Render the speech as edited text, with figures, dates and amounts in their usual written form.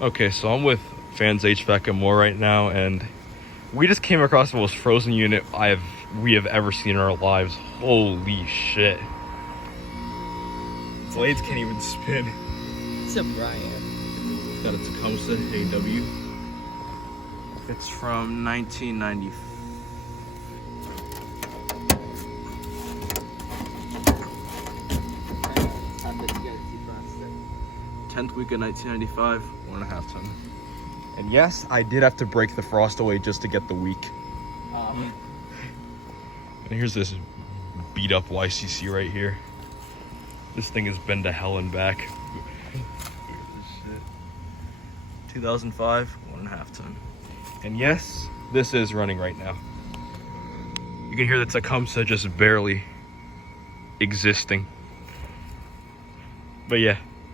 Okay, so I'm with Fans HVAC and more right now, and we just came across the most frozen unit we have ever seen in our lives. Holy shit. Blades can't even spin. It's a Bryant. It's got a Tecumseh AW. It's from 1990. 10th week of 1995, 1.5 ton. And yes, I did have to break the frost away just to get the week. And here's this beat up YCC right here. This thing has been to hell and back. 2005, 1.5 ton. And yes, this is running right now. You can hear the Tecumseh just barely existing. But yeah.